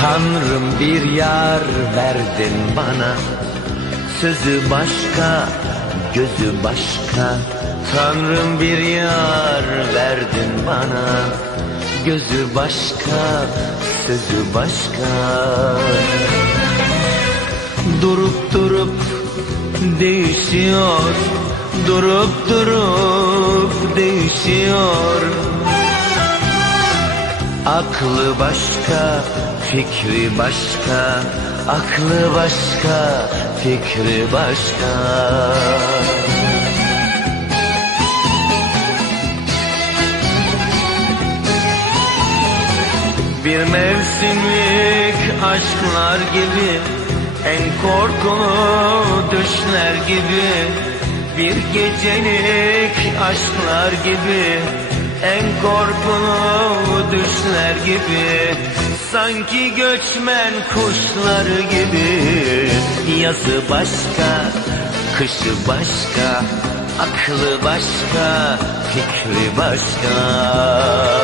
Tanrım bir yar verdin bana. Sözü başka, gözü başka. Tanrım bir yar verdin bana. Gözü başka, sözü başka. Durup durup değişiyor Durup durup Aklı başka, fikri başka. Aklı başka, fikri başka. Bir mevsimlik aşklar gibi En korkulu düşler gibi. Bir gecelik aşklar gibi En korkulu düşler gibi Sanki göçmen kuşları gibi. Yazı başka, kışı başka Aklı başka, fikri başka